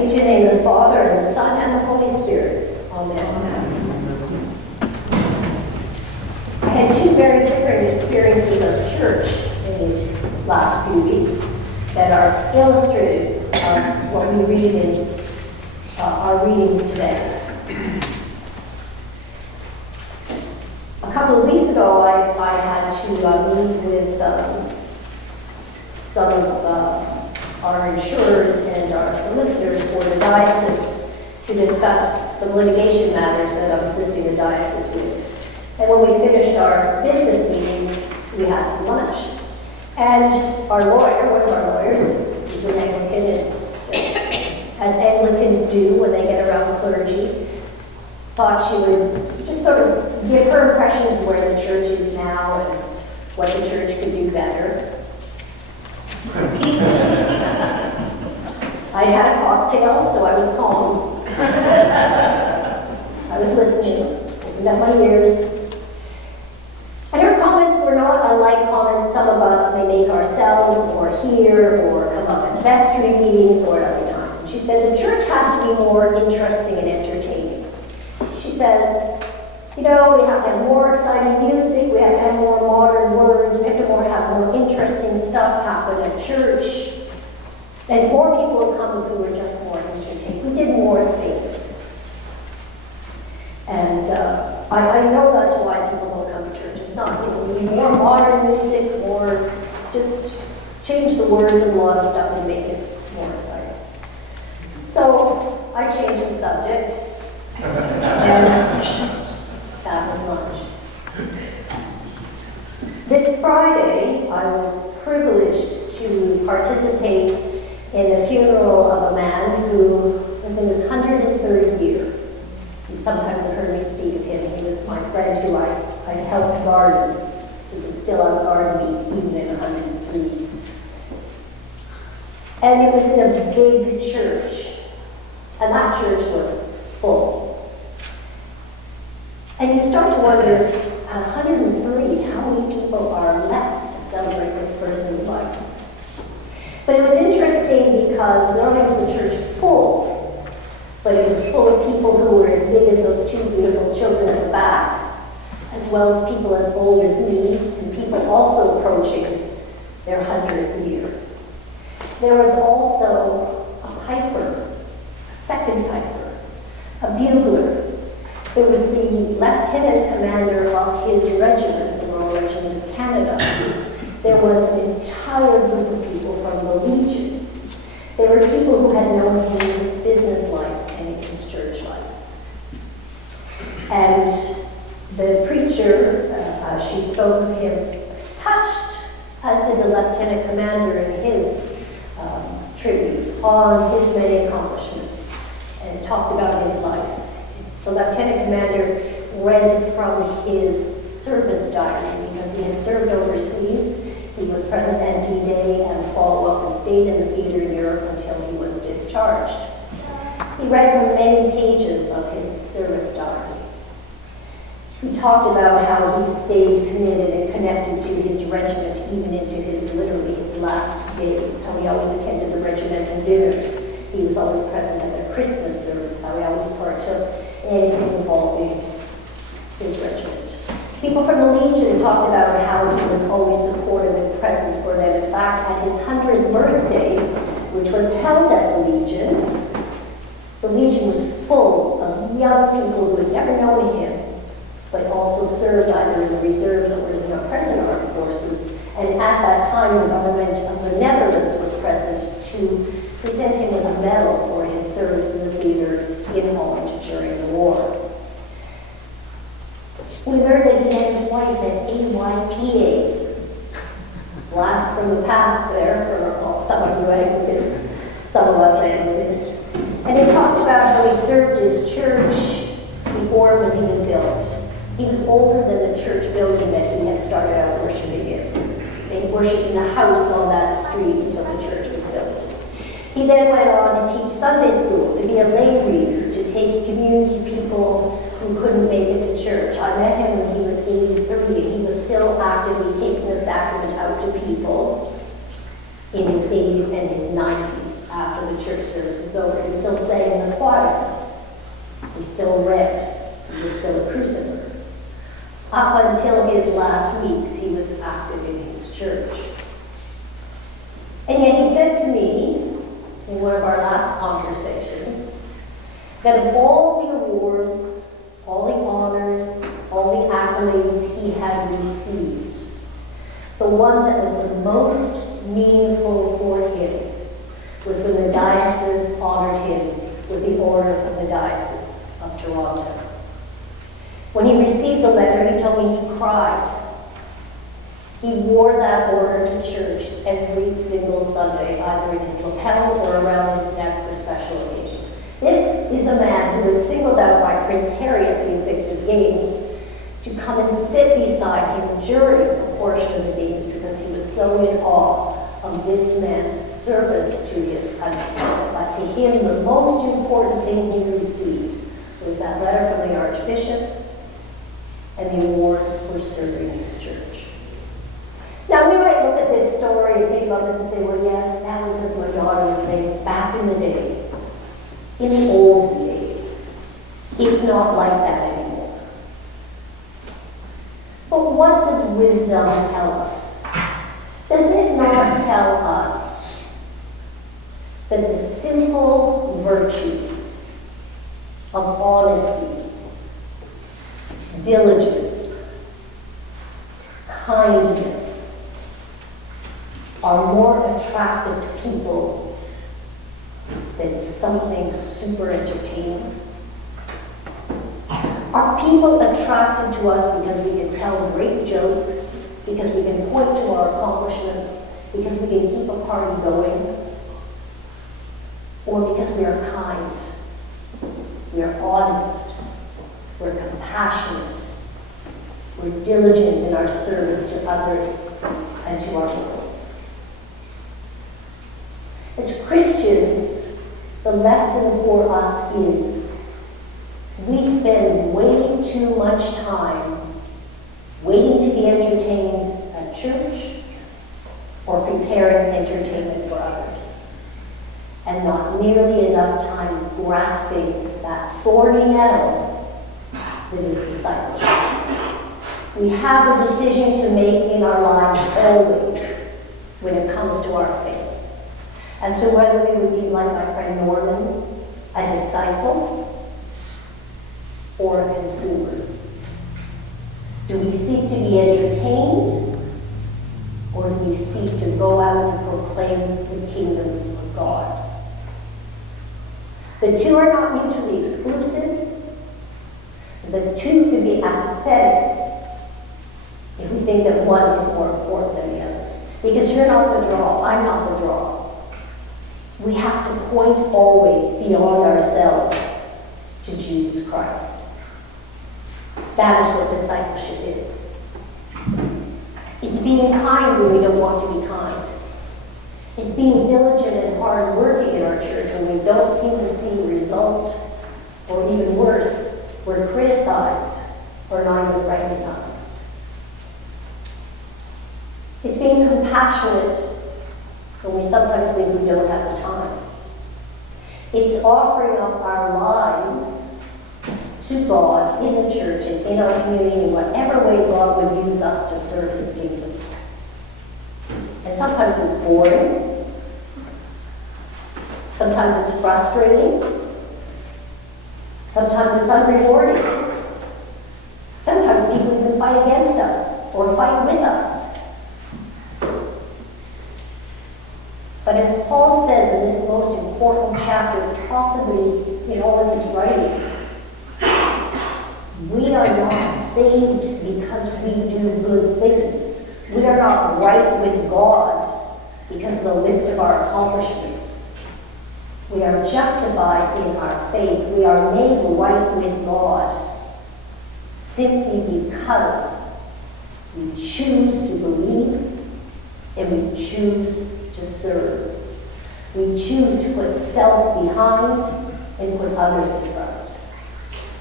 speak to the name of the Father, and the Son, and the Holy Spirit. Amen. I had two very different experiences of church in these last few weeks that are illustrative of what we read in our readings today. A couple of weeks ago, I had to meet with some of our insurers and our solicitors for the diocese to discuss some litigation matters that I'm assisting the diocese with. And when we finished our business meeting, we had some lunch. And our lawyer, one of our lawyers, is an Anglican, and as Anglicans do when they get around clergy, thought she would just sort of give her impressions of where the church is now and what the church could do better. I had a cocktail, so I was calm. I was listening, opened up my ears. And her comments were not unlike comments some of us may make ourselves or hear or come up at vestry meetings or at other times. And she said the church has to be more interesting and entertaining. She says, you know, we have to have more exciting music, we have to have more modern words, we have to have more interesting stuff happen at church. And more people will come if we were just more entertaining. We did more things. And I know that's why people don't come to church. It's not, we need more modern music, or just change the words and a lot of stuff and make it more exciting. So I changed the subject. And that was lunch. This Friday, I was privileged to participate in the funeral of a man who was in his 103rd year. You sometimes have heard me speak of him. He was my friend who I helped garden. He could still out-garden me even in 103. And it was in a big church. And that church was full. And you start to wonder, at 103, how many people are left to celebrate this person's life? But it was interesting because not only was the church full, but it was full of people who were as big as those two beautiful children at the back, as well as people as old as me, and people also approaching their 100th year. There was also a piper, a second piper, a bugler. There was the lieutenant commander of his regiment, the Royal Regiment of Canada. There was an entire group of people from the Legion. There were people who had known him in his business life and in his church life. And the preacher, she spoke of him, touched, as did the lieutenant commander in his tribute, on his many accomplishments, and talked about his life. The lieutenant commander read from his service diary because he had served overseas. He was present at D-Day and follow-up and stayed in the theater in Europe until he was discharged. He read from many pages of his service diary. He talked about how he stayed committed and connected to his regiment even into literally his last days, how he always attended the regimental dinners. He was always present at the Christmas service, how he always partook in anything involving his regiment. People from the Legion talked about how he was always supportive and present for them. In fact, at his 100th birthday, which was held at the Legion was full of young people who had never known him, but also served either in the reserves or in the present armed forces. And at that time, the government of the Netherlands was present to present him with a medal for his service in the theater in Holland during the war. We learned that he had his wife at AYPA. Blast from the past there for some of you Anglicans, some of us Anglicans. And he talked about how he served his church before it was even built. He was older than the church building that he had started out worshiping in. They worshiped in the house on that street until the church was built. He then went on to teach Sunday school, to be a lay reader, to take community people who couldn't make it to church. I met him when he was 83, and he was still actively taking the sacrament out to people in his 80s and his 90s after the church service was over. He was still He still read. He was still a crucifer. Up until his last weeks, he was active in his church. And yet he said to me, in one of our last conversations, that of all the awards, all the honors, all the accolades he had received, the one that was the most meaningful for him was when the diocese honored him with the Order of the Diocese of Toronto. When he received the letter, he told me he cried. He wore that order to church every single Sunday, either in his lapel or around his neck for special occasions. This is a man who was singled out by Prince Harry at the Invictus Games to come and sit beside him during a portion of the games because he was so in awe of this man's service to his country. But to him, the most important thing he received was that letter from the Archbishop and the award for serving his church. Now, we might look at this story and think about this and say, well, yes, that was, as my daughter would say, back in the day, in the old days. It's not like that anymore. But what does wisdom tell us? Does it not tell us that the simple virtues of honesty, diligence, kindness, are more attractive to people than something super entertaining? Are people attracted to us because we can tell great jokes, because we can point to our accomplishments, because we can keep a party going, or because we are kind, we are honest, we're compassionate, we're diligent in our service to others and to our world? As Christians, the lesson for us is we spend way too much time waiting to be entertained at church or preparing entertainment for others, and not nearly enough time grasping that thorny nettle that is discipleship. We have a decision to make in our lives always when it comes to our faith, as to whether we would be like my friend Norman, a disciple or a consumer. Do we seek to be entertained, or do we seek to go out and proclaim the kingdom of God? The two are not mutually exclusive. The two can be apathetic if we think that one is more important than the other. Because you're not the draw, I'm not the draw. We have to point always beyond ourselves to Jesus Christ. That is what discipleship is. It's being kind when we don't want to be kind. It's being diligent and hard-working in our church when we don't seem to see a result, or even worse, we're criticized or not even recognized. It's being compassionate when we sometimes think we don't have the time. It's offering up our lives to God in the church and in our community in whatever way God would use us to serve His kingdom. And sometimes it's boring. Sometimes it's frustrating. Sometimes it's unrewarding. Sometimes people even fight against us or fight with us. But as Paul says in this most important chapter, possibly in all of his writings, we are not saved because we do good things. We are not right with God because of the list of our accomplishments. We are justified in our faith. We are made right with God simply because we choose to believe and we choose to serve. We choose to put self behind and put others in front.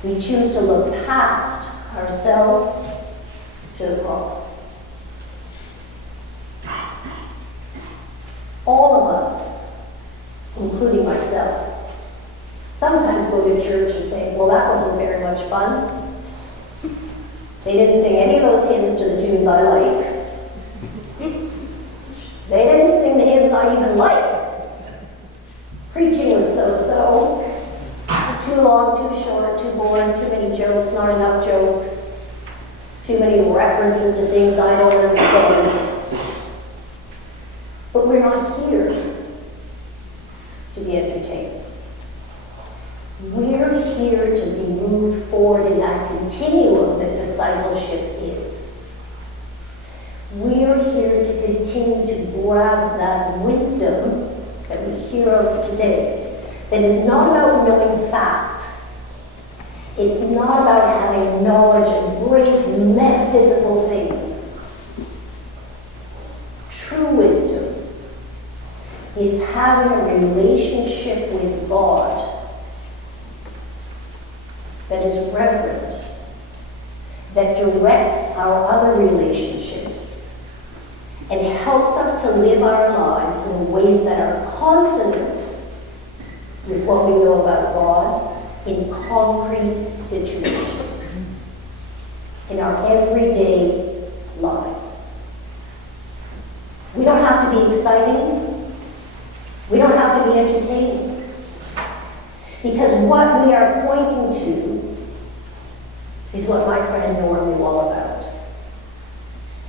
We choose to look past ourselves to the cross. All of us, including myself, sometimes go to church and think, well, that much fun. They didn't sing any of those hymns to the tunes I like. They didn't sing the hymns I even like. Preaching was so-so. Too long, too short, too boring, too many jokes, not enough jokes, too many references to things I don't understand. But we're not here to be entertained. We're here to be moved forward in that continuum that discipleship is. We're here to continue to grab that wisdom that we hear of today, that is not about knowing facts. It's not about having knowledge of great metaphysical things. True wisdom is having a relationship with God that is reverent, that directs our other relationships, and helps us to live our lives in ways that are consonant with what we know about God in concrete situations, in our everyday lives. We don't have to be exciting. We don't have to be entertaining. Because what we are pointing to is what my friend Nora knew all about.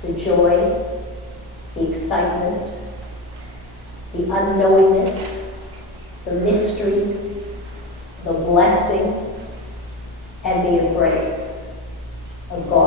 The joy, the excitement, the unknowingness, the mystery, the blessing, and the embrace of God.